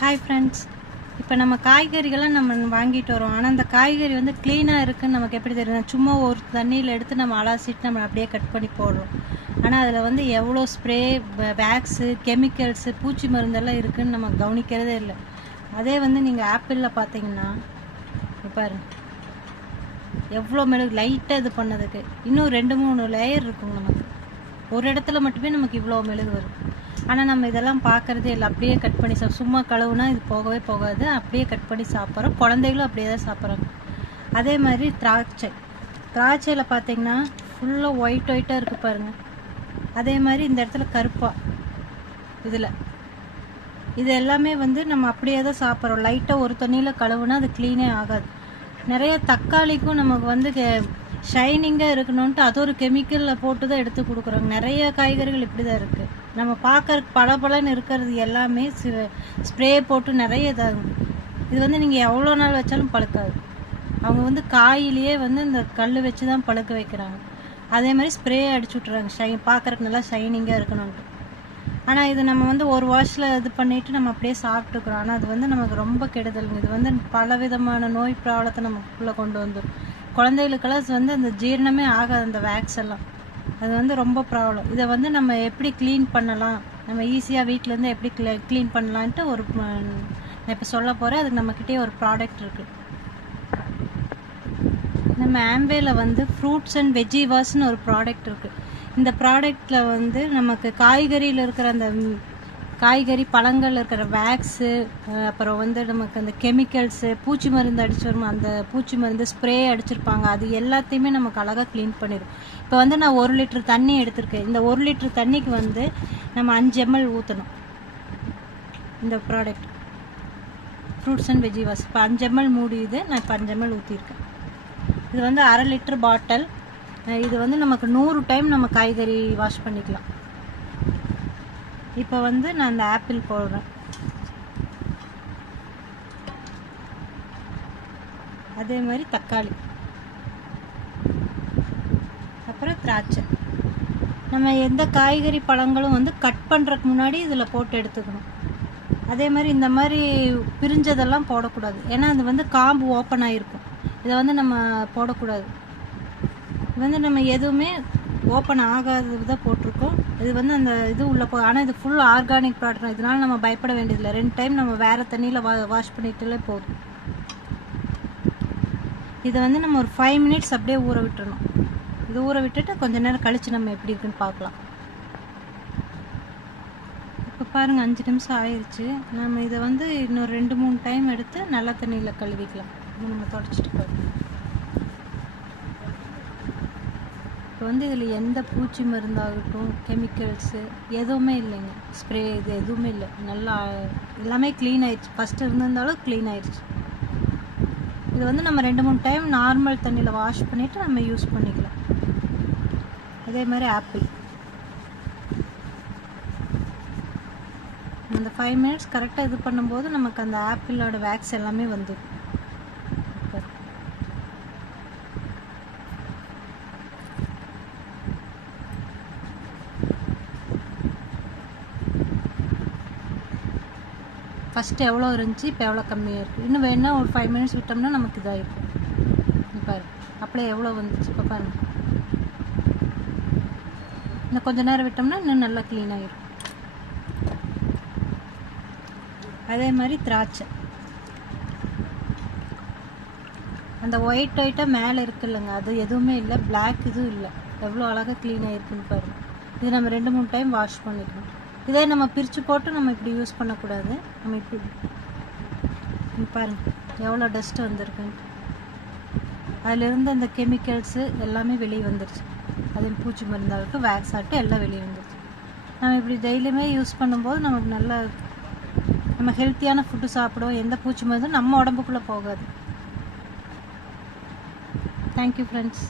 Hi friends, இப்போ நம்ம காய்கறிகள்லாம் நம்ம வாங்கிட்டு வரோம். ஆனால் அந்த காய்கறி வந்து க்ளீனாக இருக்குதுன்னு நமக்கு எப்படி தெரியும்? சும்மா ஒரு தண்ணியில் எடுத்து நம்ம அலாசிட்டு நம்ம அப்படியே கட் பண்ணி போடுறோம். ஆனால் அதில் வந்து எவ்வளோ ஸ்ப்ரே, வேக்ஸு, கெமிக்கல்ஸு, பூச்சி மருந்தெல்லாம் இருக்குதுன்னு நம்ம கவனிக்கிறதே இல்லை. அதே வந்து நீங்கள் ஆப்பிளில் பார்த்தீங்கன்னா பாருங்க, எவ்வளோ மெழுகு லைட்டாக இது பண்ணதுக்கு இன்னும் 2-3 லேயர் இருக்கும். நமக்கு ஒரு இடத்துல மட்டுமே நமக்கு இவ்வளோ மெழுகு வரும். ஆனால் நம்ம இதெல்லாம் பார்க்குறதே இல்லை. அப்படியே கட் பண்ணி சும்மா கழுவுனா இது போகவே போகாது. அப்படியே கட் பண்ணி சாப்பிட்றோம். குழந்தைகளும் அப்படியே தான் சாப்பிட்றாங்க. அதே மாதிரி திராட்சையில் பார்த்தீங்கன்னா ஃபுல்லாக ஒயிட்டாக இருக்குது பாருங்கள். அதே மாதிரி இந்த இடத்துல கருப்பாக இது எல்லாமே வந்து நம்ம அப்படியே தான் சாப்பிட்றோம். லைட்டாக ஒரு தண்ணியில் கழுவுனா அது க்ளீனே ஆகாது. நிறைய தக்காளிக்கும் நமக்கு வந்து ஷைனிங்காக இருக்கணும்ன்ட்டு அது ஒரு கெமிக்கலில் போட்டு தான் எடுத்து கொடுக்குறாங்க. நிறைய காய்கறிகள் இப்படி தான் இருக்குது. நம்ம பார்க்கறதுக்கு பளபளன்னு இருக்கிறது எல்லாமே ஸ்ப்ரே போட்டு நிறைய இதாகும். இது வந்து நீங்கள் எவ்வளோ நாள் வச்சாலும் பழுக்காது. அவங்க வந்து காயிலேயே வந்து இந்த கல் வச்சு தான் பழுக்க வைக்கிறாங்க. அதே மாதிரி ஸ்ப்ரே அடிச்சு விட்றாங்க பார்க்குறதுக்கு நல்லா ஷைனிங்காக இருக்கணும்ன்ட்டு. ஆனால் இது நம்ம வந்து ஒரு வாஷில் இது பண்ணிவிட்டு நம்ம அப்படியே சாப்பிட்டுக்கிறோம். ஆனால் அது வந்து நமக்கு ரொம்ப கெடுதலுங்க. இது வந்து பலவிதமான நோய் ப்ராப்ளத்தை நமக்குள்ளே கொண்டு வந்துடும். குழந்தைகளுக்கெல்லாம் வந்து அந்த ஜீரணமே ஆகாது அந்த வேக்ஸ் எல்லாம். அது வந்து ரொம்ப ப்ராப்ளம். இதை வந்து நம்ம எப்படி க்ளீன் பண்ணலாம், நம்ம ஈஸியாக வீட்டிலேருந்து எப்படி க்ளீன் பண்ணலான்ட்டு நான் இப்போ சொல்ல போகிறேன். அதுக்கு நம்மக்கிட்டே ஒரு ப்ராடக்ட் இருக்குது. நம்ம ஆம்பேல வந்து ஃப்ரூட்ஸ் அண்ட் வெஜிவாஸ்ன்னு ஒரு ப்ராடக்ட் இருக்குது. இந்த ப்ராடக்டில் வந்து நமக்கு காய்கறியில் இருக்கிற அந்த காய்கறி பழங்கள் இருக்கிற வேக்ஸு, அப்புறம் வந்து நமக்கு அந்த கெமிக்கல்ஸு, பூச்சி மருந்து அடிச்சு வரும், அந்த பூச்சி மருந்து ஸ்ப்ரே அடிச்சிருப்பாங்க. அது எல்லாத்தையுமே நமக்கு அழகாக க்ளீன் பண்ணிடும். இப்போ வந்து நான் 1 லிட்டர் தண்ணி எடுத்திருக்கேன். இந்த 1 லிட்டர் தண்ணிக்கு வந்து நம்ம 5 ml ஊற்றணும். இந்த ப்ராடக்ட் ஃப்ரூட்ஸ் அண்ட் வெஜிவாஸ் இப்போ 5 ml மூடியுது. நான் இப்போ 5 ml ஊற்றிருக்கேன். இது வந்து 1/2 லிட்டர் பாட்டில். இது வந்து நமக்கு 100 டைம் நம்ம காய்கறி வாஷ் பண்ணிக்கலாம். இப்போ வந்து நான் இந்த ஆப்பிள் போடுறேன். அதே மாதிரி தக்காளி, அப்புறம் திராட்சை. நம்ம எந்த காய்கறி பழங்களும் வந்து கட் பண்ணுறதுக்கு முன்னாடி இதில் போட்டு எடுத்துக்கணும். அதே மாதிரி இந்த மாதிரி பிரிஞ்சதெல்லாம் போடக்கூடாது. ஏன்னா அது வந்து காம்பு ஓப்பன் ஆகிருக்கும். இதை வந்து நம்ம போடக்கூடாது. இது வந்து நம்ம எதுவுமே ஓப்பன் ஆகாதது தான் போட்டிருக்கோம். இது வந்து அந்த இது உள்ளே ஆனால் இது ஃபுல் ஆர்கானிக் ப்ராடக்ட். இதனால் நம்ம பயப்பட வேண்டியதில்லை. 2 டைம் நம்ம வேறு தண்ணியில் வாஷ் பண்ணிட்டுலே போதும். இதை வந்து நம்ம ஒரு 5 மினிட்ஸ் அப்படியே ஊற விட்டுறணும். இது ஊற விட்டுட்டு கொஞ்சம் நேரம் கழித்து நம்ம எப்படி இருக்குன்னு பார்க்கலாம். இப்போ பாருங்கள், 5 நிமிஷம் ஆயிடுச்சு. நம்ம இதை வந்து இன்னொரு 2-3 டைம் எடுத்து நல்ல தண்ணியில் கழுவிக்கலாம். நம்ம தொடச்சிட்டு போயிடலாம். இப்போ வந்து இதில் எந்த பூச்சி மருந்தாகட்டும், கெமிக்கல்ஸு எதுவுமே இல்லைங்க. ஸ்ப்ரே இது எதுவுமே இல்லை. நல்லா எல்லாமே க்ளீன் ஆயிடுச்சு. ஃபஸ்ட்டு இருந்திருந்தாலும் க்ளீன் ஆயிடுச்சு. இது வந்து நம்ம 2-3 டைம் நார்மல் தண்ணியில் வாஷ் பண்ணிவிட்டு நம்ம யூஸ் பண்ணிக்கலாம். அதே மாதிரி ஆப்பிள் அந்த 5 மினிட்ஸ் கரெக்டாக இது பண்ணும்போது நமக்கு அந்த ஆப்பிளோட வேக்ஸ் எல்லாமே வந்துடும். ஃபஸ்ட்டு எவ்வளோ இருந்துச்சு, இப்போ எவ்வளோ கம்மியாக இருக்குது. இன்னும் வேணால் ஒரு 5 மினிட்ஸ் விட்டோம்னா நமக்கு இதாகிருக்கும். பாரு அப்படியே எவ்வளோ வந்துச்சு. இப்போ பாருங்கள், இன்னும் கொஞ்சம் நேரம் விட்டோம்னா இன்னும் நல்லா க்ளீன் ஆகிடும். அதே மாதிரி திராட்சை, அந்த ஒயிட்டாக மேலே இருக்குல்லங்க, அது எதுவுமே இல்லை. பிளாக் இதுவும் இல்லை. எவ்வளோ அழகாக க்ளீன் ஆகிருக்குன்னு பாருங்கள். இது நம்ம 2-3 டைம் வாஷ் பண்ணிக்கணும். இதே நம்ம பிரித்து போட்டு நம்ம இப்படி யூஸ் பண்ணக்கூடாது. நம்ம இப்படி பாருங்கள் எவ்வளோ டஸ்ட்டு வந்திருக்குன்ட்டு. அதிலிருந்து அந்த கெமிக்கல்ஸு எல்லாமே வெளியே வந்துருச்சு. அதே பூச்சி மருந்தாகட்டும், வேக்ஸ் ஆகட்டும், எல்லாம் வெளியே வந்துருச்சு. நம்ம இப்படி டெய்லியுமே யூஸ் பண்ணும்போது நமக்கு நல்லா நம்ம ஹெல்த்தியான ஃபுட்டு சாப்பிடுவோம். எந்த பூச்சி மருந்தும் நம்ம உடம்புக்குள்ளே போகாது. Thank you friends.